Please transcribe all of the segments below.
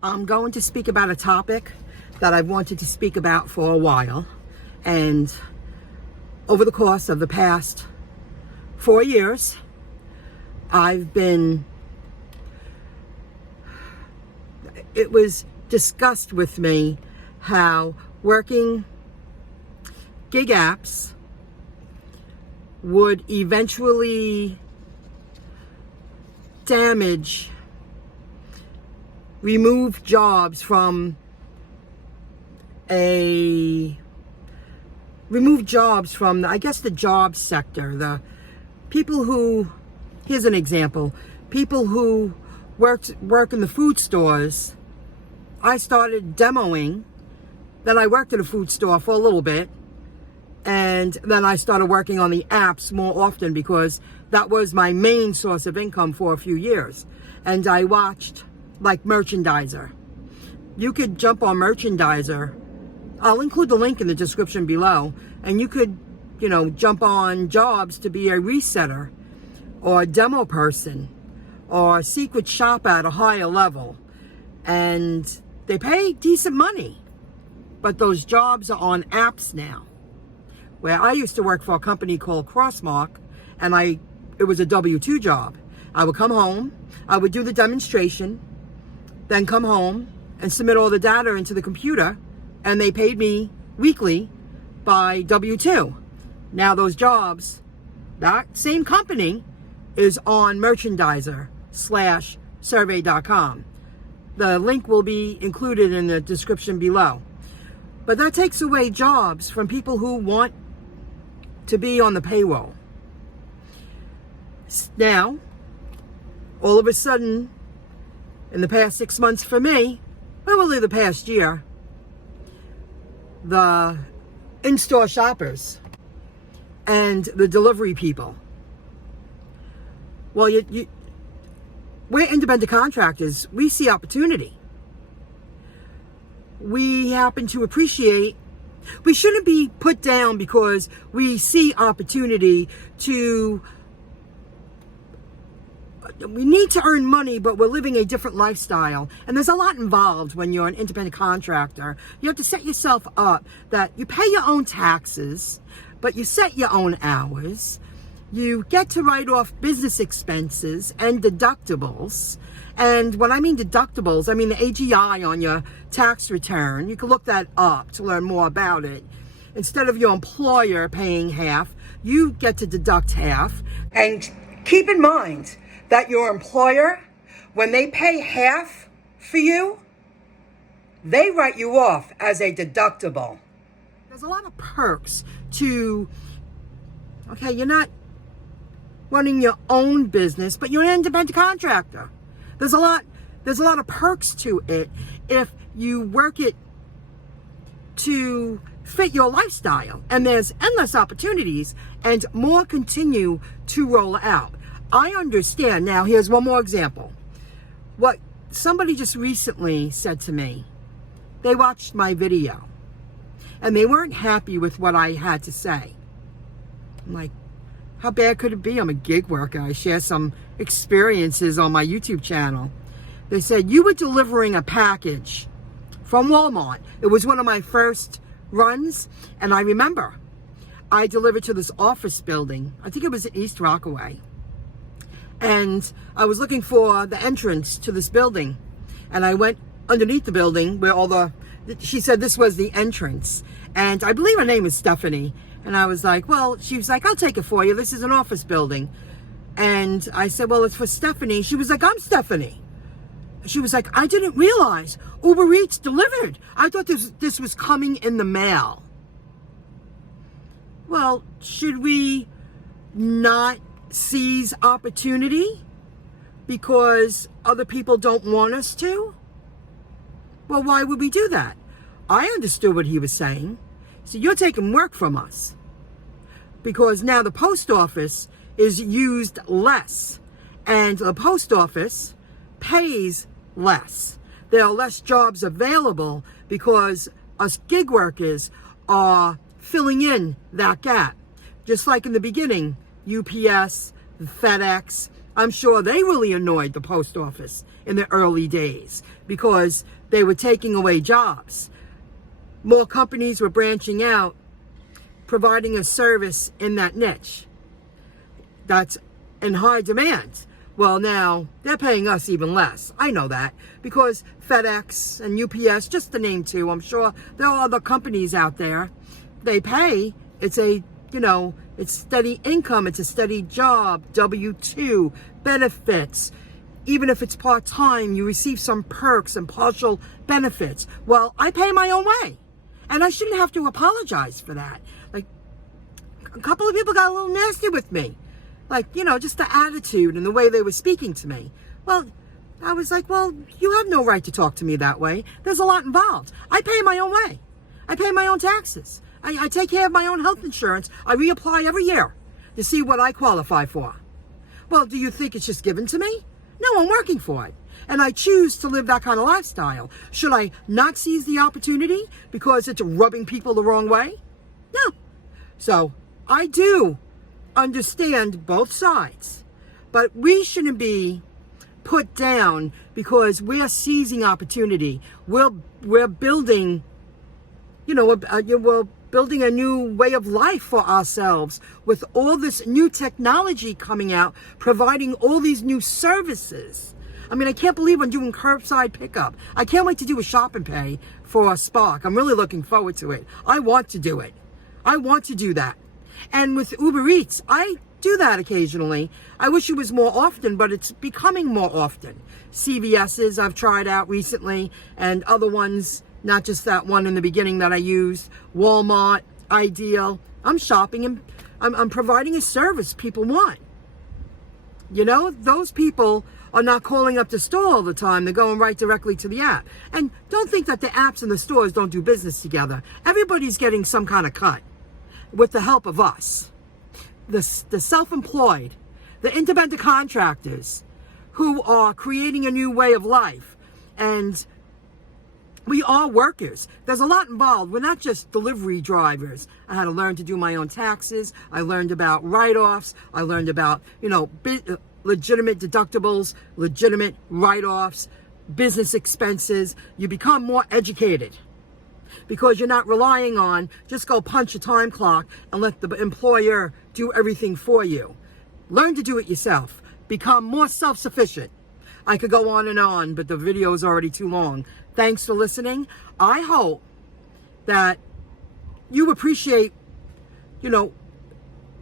I'm going to speak about a topic that I've wanted to speak about for a while. And over the course of the past 4 years, it was discussed with me how working gig apps would eventually remove jobs from the job sector. The people who, here's an example, people who work in the food stores. I started demoing, then I worked at a food store for a little bit, and then I started working on the apps more often because that was my main source of income for a few years. And I watched like Merchandiser. You could jump on Merchandiser. I'll include the link in the description below, and you could, jump on jobs to be a resetter or a demo person or secret shop at a higher level. And they pay decent money, but those jobs are on apps now. Where I used to work for a company called Crossmark, and it was a W-2 job. I would come home, I would do the demonstration, then come home and submit all the data into the computer, and they paid me weekly by W-2. Now those jobs, that same company is on Merchandiser/survey.com. The link will be included in the description below. But that takes away jobs from people who want to be on the payroll. Now, all of a sudden, in the past 6 months for me, probably the past year, the in-store shoppers and the delivery people, well, we're independent contractors. We see opportunity. We happen to appreciate, we shouldn't be put down because we see opportunity we need to earn money, but we're living a different lifestyle. And there's a lot involved when you're an independent contractor. You have to set yourself up that you pay your own taxes, but you set your own hours. You get to write off business expenses and deductibles. And when I mean deductibles, I mean the AGI on your tax return. You can look that up to learn more about it. Instead of your employer paying half, you get to deduct half. And keep in mind that your employer, when they pay half for you, they write you off as a deductible. There's a lot of perks to, you're not running your own business, but you're an independent contractor. There's a lot of perks to it if you work it to fit your lifestyle. And there's endless opportunities, and more continue to roll out. I understand. Now, here's one more example. What somebody just recently said to me, they watched my video and they weren't happy with what I had to say. I'm like, how bad could it be? I'm a gig worker. I share some experiences on my YouTube channel. They said, you were delivering a package from Walmart. It was one of my first runs. And I remember I delivered to this office building. I think it was in East Rockaway. And I was looking for the entrance to this building. And I went underneath the building where she said this was the entrance. And I believe her name is Stephanie. And I was like, she was like, I'll take it for you. This is an office building. And I said, well, it's for Stephanie. She was like, I'm Stephanie. She was like, I didn't realize Uber Eats delivered. I thought this was coming in the mail. Well, should we not seize opportunity because other people don't want us to? Well, why would we do that? I understood what he was saying. So you're taking work from us because now the post office is used less, and the post office pays less. There are less jobs available because us gig workers are filling in that gap. Just like in the beginning, UPS, FedEx, I'm sure they really annoyed the post office in the early days because they were taking away jobs. More companies were branching out, providing a service in that niche that's in high demand. Well, now they're paying us even less. I know that because FedEx and UPS, just to name two, I'm sure there are other companies out there. They pay. It's a, it's steady income. It's a steady job, W-2, benefits. Even if it's part-time, you receive some perks and partial benefits. Well, I pay my own way. And I shouldn't have to apologize for that. Like, a couple of people got a little nasty with me. Like, just the attitude and the way they were speaking to me. Well, I was like, well, you have no right to talk to me that way. There's a lot involved. I pay my own way. I pay my own taxes. I take care of my own health insurance. I reapply every year to see what I qualify for. Well, do you think it's just given to me? No, I'm working for it. And I choose to live that kind of lifestyle. Should I not seize the opportunity because it's rubbing people the wrong way? No. So I do understand both sides. But we shouldn't be put down because we're seizing opportunity. We're building, we're building a new way of life for ourselves with all this new technology coming out, providing all these new services. I mean, I can't believe I'm doing curbside pickup. I can't wait to do a shop and pay for a Spark. I'm really looking forward to it. I want to do it. I want to do that. And with Uber Eats, I do that occasionally. I wish it was more often, but it's becoming more often. CVS's I've tried out recently, and other ones, not just that one in the beginning that I used. Walmart, Ideal. I'm shopping and I'm providing a service people want. Those people are not calling up the store all the time. They're going right directly to the app. And don't think that the apps and the stores don't do business together. Everybody's getting some kind of cut with the help of us. The self-employed, the independent contractors who are creating a new way of life. And we are workers. There's a lot involved. We're not just delivery drivers. I had to learn to do my own taxes. I learned about write-offs. I learned about, legitimate deductibles, legitimate write-offs, business expenses. You become more educated because you're not relying on just go punch a time clock and let the employer do everything for you. Learn to do it yourself. Become more self-sufficient. I could go on, but the video is already too long. Thanks for listening. I hope that you appreciate,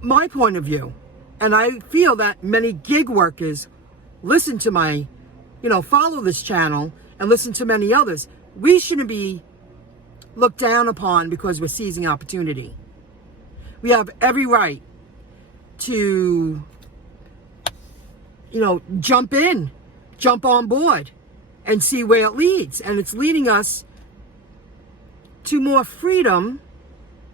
my point of view. And I feel that many gig workers listen to my, follow this channel and listen to many others. We shouldn't be looked down upon because we're seizing opportunity. We have every right to, jump on board and see where it leads. And it's leading us to more freedom,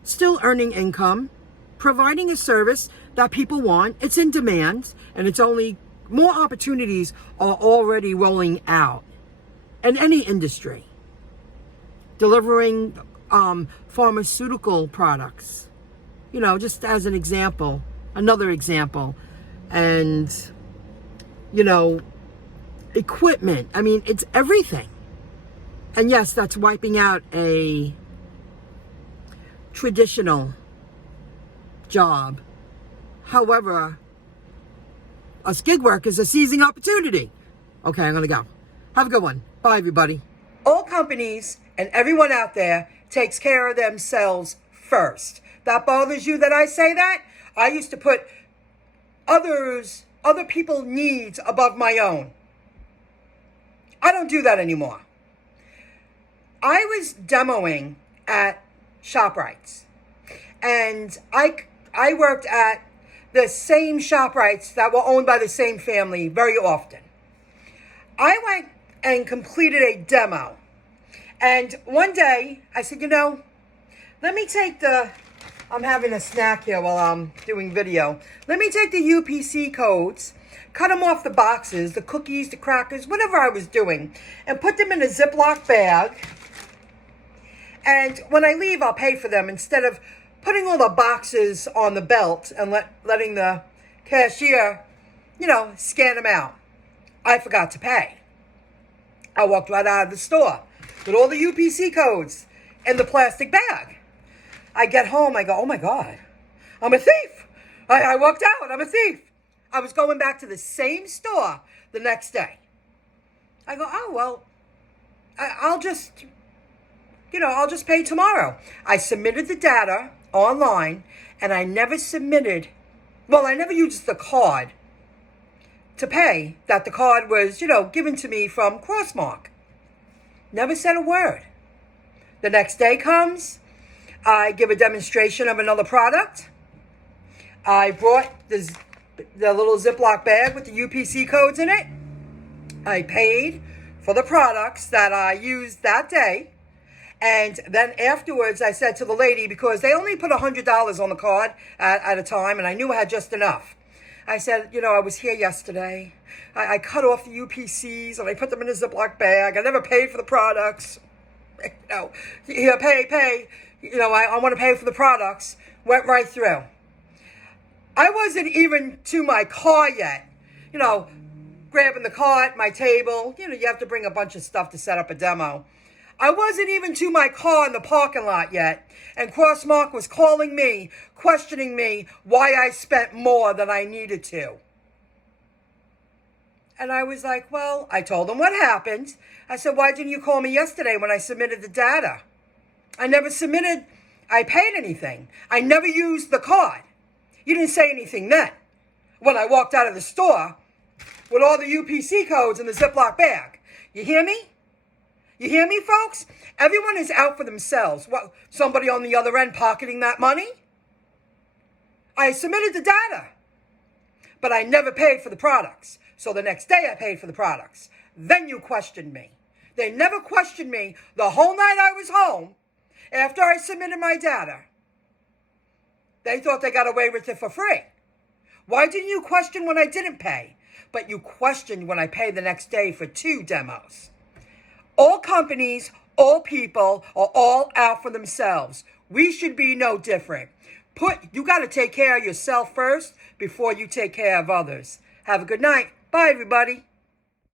still earning income, providing a service that people want. It's in demand, and it's only more opportunities are already rolling out in any industry. Delivering pharmaceutical products, just as an example, another example. And, equipment. I mean, it's everything. And yes, that's wiping out a traditional job. However, us gig workers are seizing opportunity. Okay, I'm going to go. Have a good one. Bye, everybody. All companies and everyone out there takes care of themselves first. That bothers you that I say that? I used to put other people's needs above my own. I don't do that anymore. I was demoing at ShopRite's, and I worked at the same ShopRite's that were owned by the same family very often. I went and completed a demo, and one day I said, let me take I'm having a snack here while I'm doing video. Let me take the UPC codes, cut them off the boxes, the cookies, the crackers, whatever I was doing, and put them in a Ziploc bag. And when I leave, I'll pay for them instead of putting all the boxes on the belt and letting the cashier, scan them out. I forgot to pay. I walked right out of the store with all the UPC codes in the plastic bag. I get home, I go, oh my God, I'm a thief. I walked out, I'm a thief. I was going back to the same store the next day. I go, oh, well, I'll just pay tomorrow. I submitted the data online, and I never used the card to pay that the card was, given to me from Crossmark. Never said a word. The next day comes, I give a demonstration of another product. I brought the little Ziploc bag with the UPC codes in it. I paid for the products that I used that day. And then afterwards, I said to the lady, because they only put $100 on the card at a time, and I knew I had just enough. I said, I was here yesterday. I cut off the UPCs, and I put them in a Ziploc bag. I never paid for the products. Here, pay. I want to pay for the products. Went right through. I wasn't even to my car yet. Grabbing the cart, my table. You have to bring a bunch of stuff to set up a demo. I wasn't even to my car in the parking lot yet, and Crossmark was calling me, questioning me why I spent more than I needed to. And I was like, well, I told them what happened. I said, why didn't you call me yesterday when I submitted the data? I paid anything. I never used the card. You didn't say anything then when I walked out of the store with all the UPC codes in the Ziploc bag. You hear me? You hear me, folks? Everyone is out for themselves. What, somebody on the other end pocketing that money? I submitted the data, but I never paid for the products. So the next day I paid for the products. Then you questioned me. They never questioned me the whole night I was home after I submitted my data. They thought they got away with it for free. Why didn't you question when I didn't pay? But you questioned when I paid the next day for 2 demos. All companies, all people are all out for themselves. We should be no different. You got to take care of yourself first before you take care of others. Have a good night. Bye, everybody.